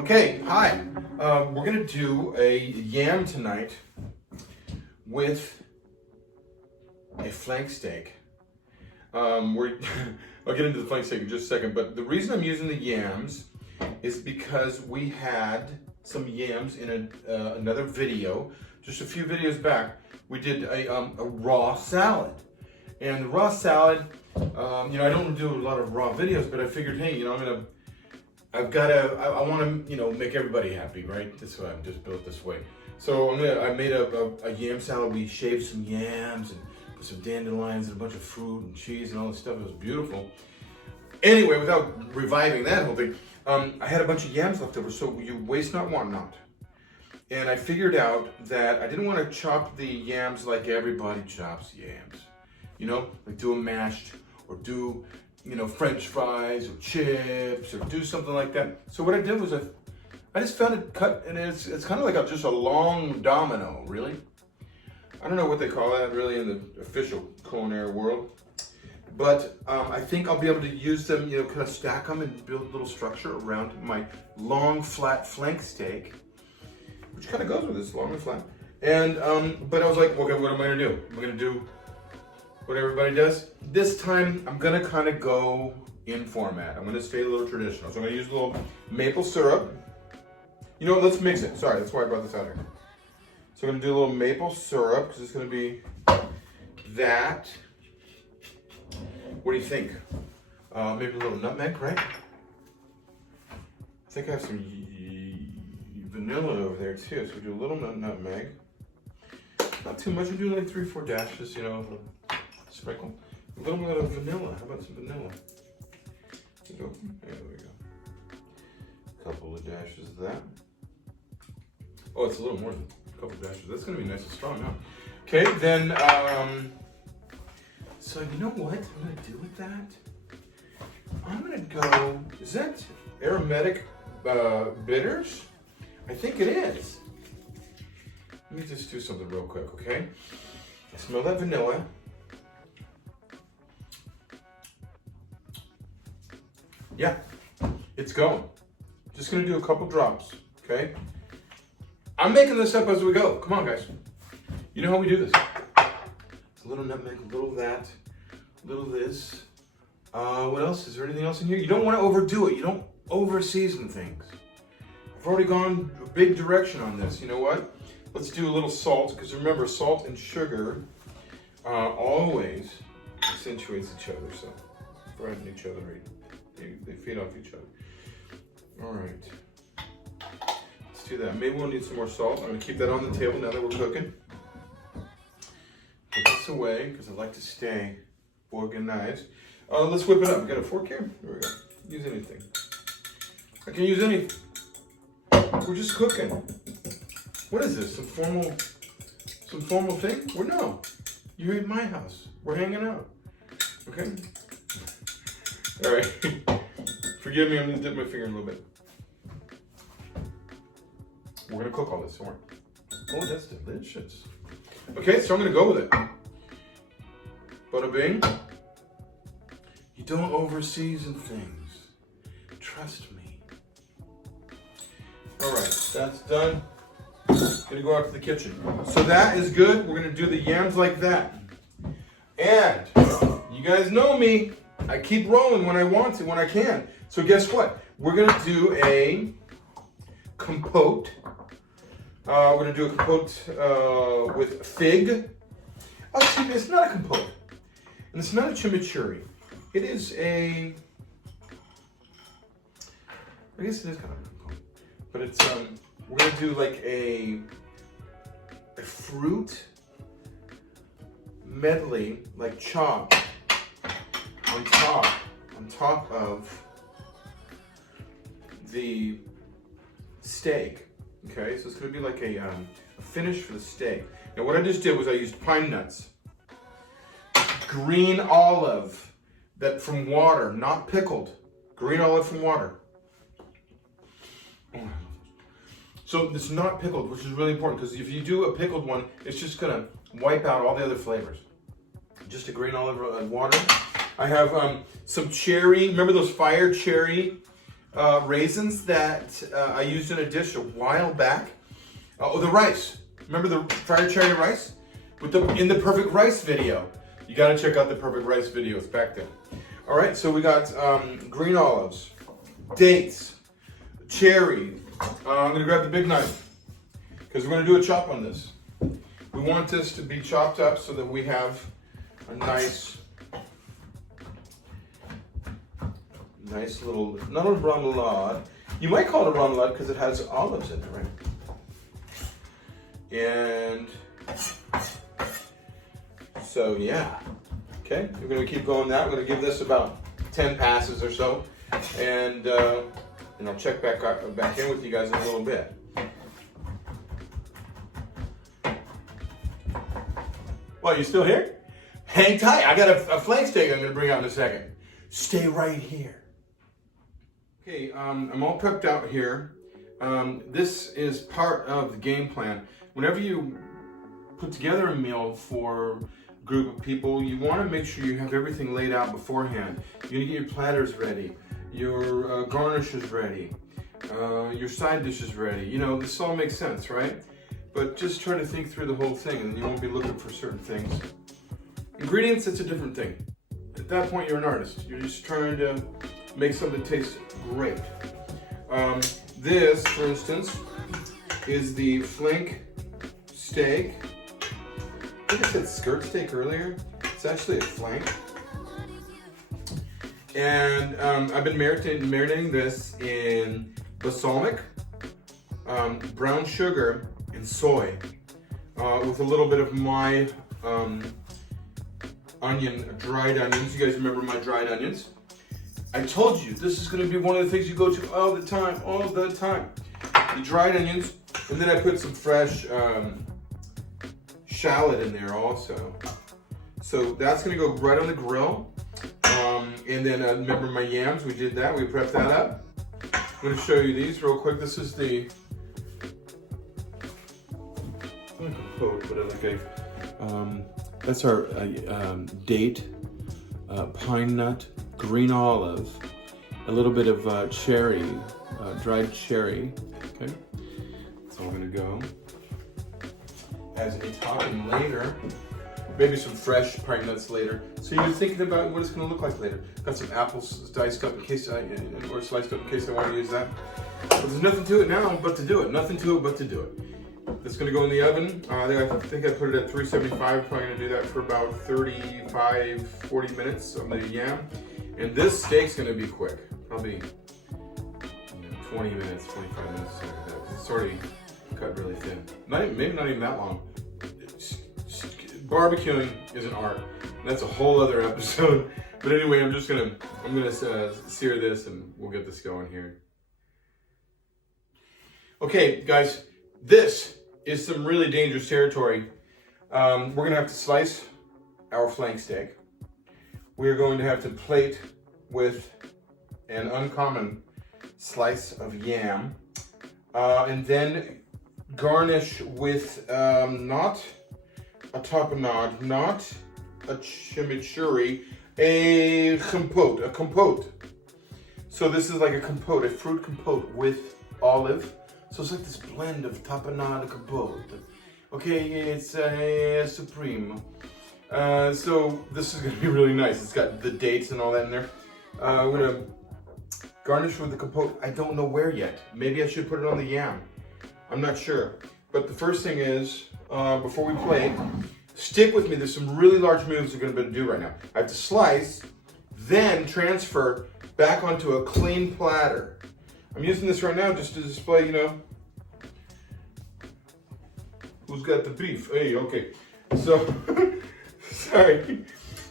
Okay, hi. We're gonna do a yam tonight with a flank steak. I'll get into the flank steak in just a second, but the reason I'm using the yams is because we had some yams in another video, just a few videos back. We did a raw salad, and the raw salad, I don't do a lot of raw videos, but I figured, hey, I want to, make everybody happy, right? That's why I'm just built this way. So I made a yam salad. We shaved some yams and put some dandelions and a bunch of fruit and cheese and all this stuff. It was beautiful. Anyway, without reviving that whole thing, I had a bunch of yams left over, so you waste not, want not. And I figured out that I didn't want to chop the yams like everybody chops yams. Like do them mashed or do French fries or chips or do something like that. So what I did was I just found it cut, and it's kind of like just a long domino, really. I don't know what they call that really in the official culinary world, but I think I'll be able to use them, kind of stack them and build a little structure around my long flat flank steak, which kind of goes with this long and flat. And but I was like, okay, what am I gonna do? I'm gonna do what everybody does. This time, I'm gonna kind of go in format. I'm gonna stay a little traditional. So I'm gonna use a little maple syrup. You know what, let's mix it. Sorry, that's why I brought this out here. So I'm gonna do a little maple syrup, because it's gonna be that. What do you think? Maybe a little nutmeg, right? I think I have some vanilla over there too, so we do a little nutmeg. Not too much, we do like 3 or 4 dashes, sprinkle. A little bit of vanilla. How about some vanilla? There we go. A couple of dashes of that. Oh, it's a little more than a couple of dashes. That's gonna be nice and strong now. Okay, then, so you know what I'm gonna do with that? I'm gonna go, is that aromatic bitters? I think it is. Let me just do something real quick, okay? I smell that vanilla. Yeah, it's going. Just gonna do a couple drops, okay? I'm making this up as we go. Come on, guys. You know how we do this. A little nutmeg, a little of that, a little of this. What else? Is there anything else in here? You don't want to overdo it. You don't over-season things. I've already gone a big direction on this. You know what? Let's do a little salt, because remember, salt and sugar always accentuates each other. So, friend each other, they feed off each other. All right, let's do that. Maybe we'll need some more salt. I'm gonna keep that on the table now that we're cooking. Put this away, because I like to stay organized. Let's whip it up. Got a fork here? There we go. Use anything. I can use anything. We're just cooking. What is this? Some formal thing? Well, no. You're at my house. We're hanging out. Okay? All right. Forgive me, I'm gonna dip my finger in a little bit. We're gonna cook all this, don't worry. Oh, that's delicious. Okay, so I'm gonna go with it. Bada bing. You don't over-season things. Trust me. All right, that's done. Gonna go out to the kitchen. So that is good. We're gonna do the yams like that. And you guys know me. I keep rolling when I want to, when I can. So guess what? We're gonna do a compote. We're gonna do a compote with fig. Oh, excuse me, it's not a compote. And it's not a chimichurri. It is a, I guess it is kind of a compote. But it's, we're gonna do like a fruit medley, like chopped on top of the steak. Okay, so it's gonna be like a finish for the steak. Now what I just did was I used pine nuts, green olive, that from water, not pickled, green olive from water. So it's not pickled, which is really important, because if you do a pickled one, it's just gonna wipe out all the other flavors. Just a green olive water. I have some cherry, remember those fire cherry raisins that I used in a dish a while back. Oh, the rice. Remember the fried cherry rice? In the perfect rice video. You gotta check out the perfect rice videos back then. All right, so we got green olives, dates, cherry. I'm gonna grab the big knife because we're gonna do a chop on this. We want this to be chopped up so that we have a nice little, not a remoulade. You might call it a remoulade because it has olives in it, right? And so yeah, okay, we're gonna keep going that. We're gonna give this about 10 passes or so, and I'll check back in with you guys in a little bit. Well, you still here? Hang tight. I got a flank steak I'm gonna bring out in a second. Stay right here. Okay, I'm all prepped out here. This is part of the game plan. Whenever you put together a meal for a group of people, you want to make sure you have everything laid out beforehand. You're gonna get your platters ready, your garnishes ready, your side dishes ready. You know, this all makes sense, right? But just try to think through the whole thing and you won't be looking for certain things. Ingredients, it's a different thing. At that point, you're an artist. You're just trying to make something taste great. This, for instance, is the flank steak. I think I said skirt steak earlier. It's actually a flank. And I've been marinating this in balsamic, brown sugar, and soy, with a little bit of my dried onions. You guys remember my dried onions? I told you, this is gonna be one of the things you go to all the time. The dried onions, and then I put some fresh shallot in there also. So that's gonna go right on the grill. And then remember my yams, we did that, we prepped that up. I'm gonna show you these real quick. This is the, that's our date, pine nut, green olive, a little bit of cherry, dried cherry. Okay, it's all gonna go as a topping later. Maybe some fresh pine nuts later. So you're thinking about what it's gonna look like later. Got some apples diced up in case or sliced up in case I want to use that. But there's nothing to it now but to do it. Nothing to it but to do it. It's gonna go in the oven. I think I put it at 375. Probably gonna do that for about 35, 40 minutes on the yam. And this steak's gonna be quick. Probably 20 minutes, 25 minutes, something like that. It's already cut really thin. Maybe not even that long. Barbecuing is an art. That's a whole other episode. But anyway, I'm gonna sear this and we'll get this going here. Okay, guys, this is some really dangerous territory. We're gonna have to slice our flank steak. We're going to have to plate with an uncommon slice of yam, and then garnish with not a tapenade, not a chimichurri, a compote. So this is like a compote, a fruit compote with olive. So it's like this blend of tapenade and compote. Okay, it's a supreme. So this is gonna be really nice. It's got the dates and all that in there. I'm gonna garnish with the compote. I don't know where yet. Maybe I should put it on the yam. I'm not sure. But the first thing is, before we plate, stick with me. There's some really large moves we're gonna do right now. I have to slice, then transfer back onto a clean platter. I'm using this right now just to display, you know, who's got the beef. Hey, okay. So, sorry.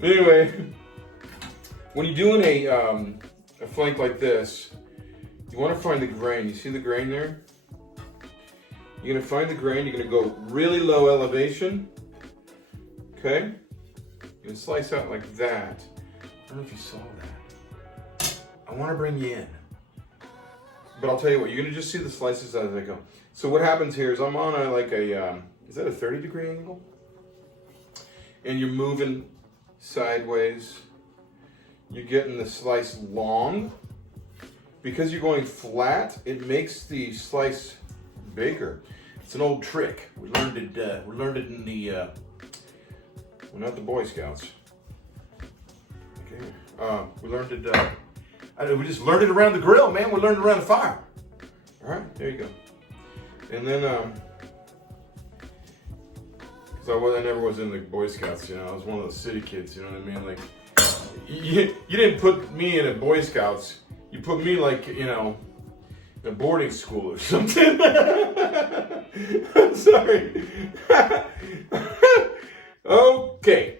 Anyway, when you're doing a flank like this, you want to find the grain. You see the grain there? You're gonna find the grain. You're gonna go really low elevation. Okay? You're gonna slice out like that. I don't know if you saw that. I want to bring you in. But I'll tell you what, you're gonna just see the slices as I go. So what happens here is I'm on is that a 30-degree angle? And you're moving sideways. You're getting the slice long. because you're going flat, it makes the slice bigger. It's an old trick. We learned it in the well, not the Boy Scouts. Okay. We learned it. We just learned it around the grill, man. We learned it around the fire. All right, there you go. And then, because I never was in the Boy Scouts, you know. I was one of those city kids, you know what I mean? Like, you didn't put me in a Boy Scouts. You put me like, you know, in a boarding school or something. I'm sorry. Okay.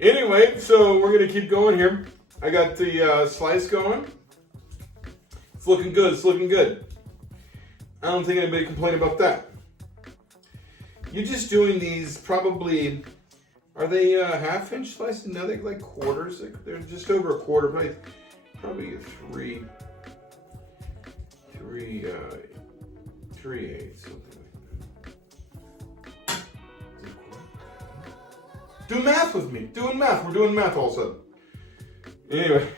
Anyway, so we're gonna keep going here. I got the slice going. It's looking good. It's looking good. I don't think anybody complained about that. You're just doing these probably. Are they half-inch slices? No, they're like quarters. They're just over a quarter, probably three eighths, something like that. Do math with me. Doing math. We're doing math all of a sudden. Anyway,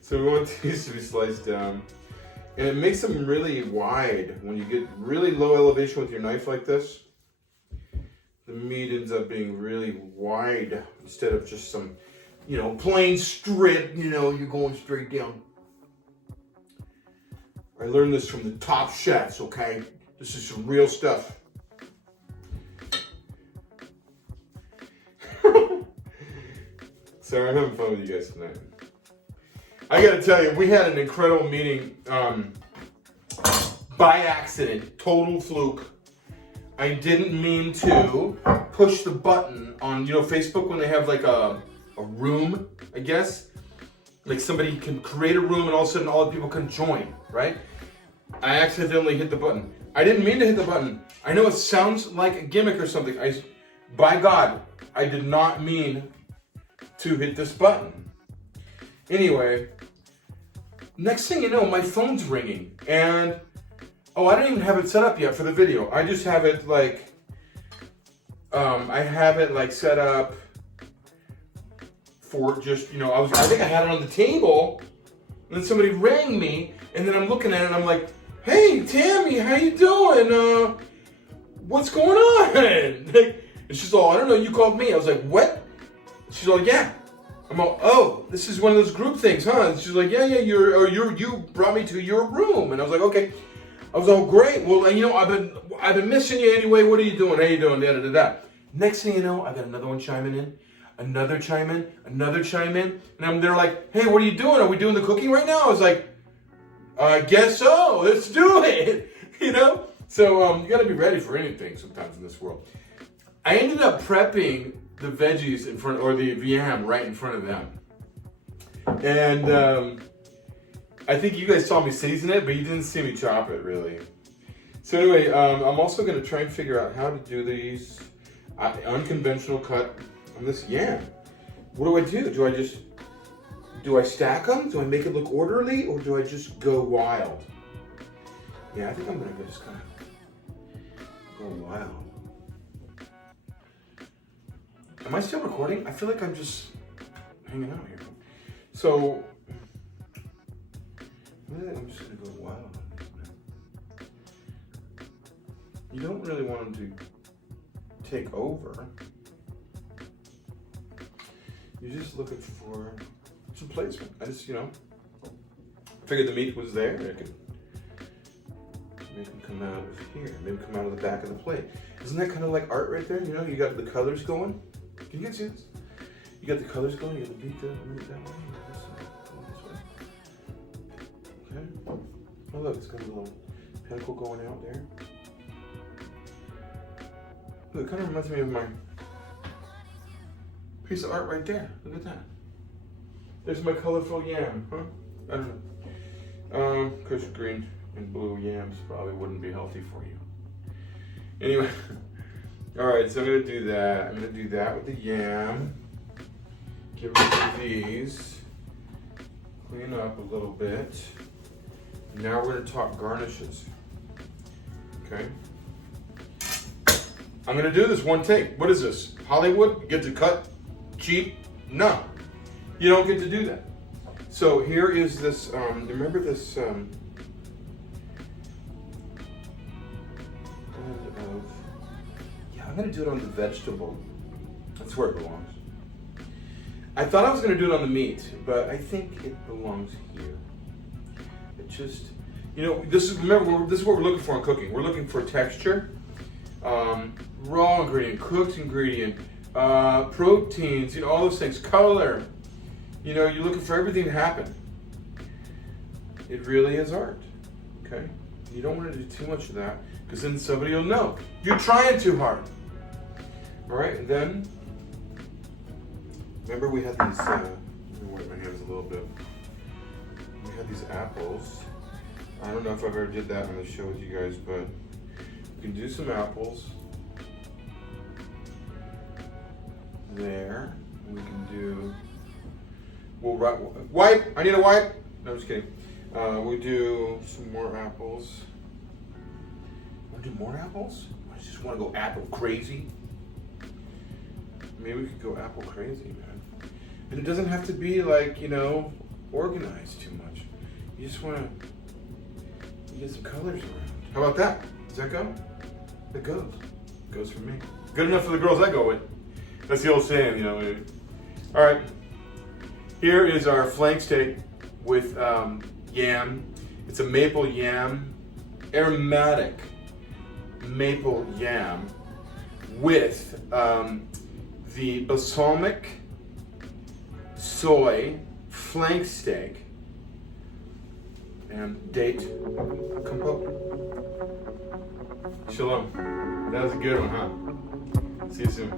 so we want these to be sliced down. And it makes them really wide. When you get really low elevation with your knife like this, the meat ends up being really wide instead of just some, you know, plain strip, you know, you're going straight down. I learned this from the top chefs, okay? This is some real stuff. So I'm having fun with you guys tonight. I gotta tell you, we had an incredible meeting by accident, total fluke. I didn't mean to push the button on, you know, Facebook when they have like a room, I guess. Like somebody can create a room and all of a sudden all the people can join, right? I accidentally hit the button. I didn't mean to hit the button. I know it sounds like a gimmick or something. By God, I did not mean to hit this button. Anyway, next thing you know, my phone's ringing and I don't even have it set up yet for the video. I just have it like, I have it like set up for just, you know, I think I had it on the table and then somebody rang me and then I'm looking at it and I'm like, hey, Tammy, how you doing? What's going on? And she's all, I don't know, you called me. I was like, what? She's all, yeah. I'm all, oh, this is one of those group things, huh? And she's like, yeah, you brought me to your room. And I was like, okay. I was all, great. Well, you know, I've been missing you anyway. What are you doing? How you doing? Da, da, da, da. Next thing you know, I got another one chiming in, another chime in, and they're like, hey, what are you doing? Are we doing the cooking right now? I was like, I guess so. Let's do it. You know? So you got to be ready for anything sometimes in this world. I ended up prepping the veggies in front, or the yam right in front of them. And I think you guys saw me season it, but you didn't see me chop it, really. So anyway, I'm also going to try and figure out how to do these unconventional cut on this yam. What do I do? Do I stack them? Do I make it look orderly? Or do I just go wild? Yeah, I think I'm going to just kind of go wild. Am I still recording? I feel like I'm just hanging out here. So, I think I'm just going to go wild on this. You don't really want them to take over. You're just looking for some placement. I just, you know, figured the meat was there. I could make them come out of here. Maybe come out of the back of the plate. Isn't that kind of like art right there? You know, you got the colors going. Can you guys see this? You got the colors going. You got the meat that way. This way. Okay. Oh look, it's got a little pinnacle going out there. Look, it kind of reminds me of my piece of art right there. Look at that. There's my colorful yam, huh? I don't know. Of course, green and blue yams probably wouldn't be healthy for you. Anyway, all right, so I'm gonna do that. I'm gonna do that with the yam. Get rid of these. Clean up a little bit. Now we're gonna talk garnishes. Okay. I'm gonna do this one take. What is this? Hollywood? You get to cut cheap? No. You don't get to do that. So here is this, remember this, blend of, yeah, I'm gonna do it on the vegetable. That's where it belongs. I thought I was gonna do it on the meat, but I think it belongs here. It just, you know, this is what we're looking for in cooking. We're looking for texture, raw ingredient, cooked ingredient, proteins, you know, all those things, color. You know, you're looking for everything to happen. It really is art, okay? You don't want to do too much of that, because then somebody will know. You're trying too hard. All right, and then, remember we had these, let me wipe my hands a little bit. We had these apples. I don't know if I've ever did that on the show with you guys, but you can do some apples. There, we can do, we'll wipe, I need a wipe. No, I'm just kidding. We do some more apples. Want to do more apples? I just want to go apple crazy. Maybe we could go apple crazy, man. And it doesn't have to be like, you know, organized too much. You just want to get some colors around. How about that? Does that go? It goes. It goes for me. Good enough for the girls I go with. That's the old saying, you know. All right. Here is our flank steak with yam. It's a maple yam, aromatic maple yam with the balsamic soy flank steak and date compote. Shalom. That was a good one, huh? See you soon.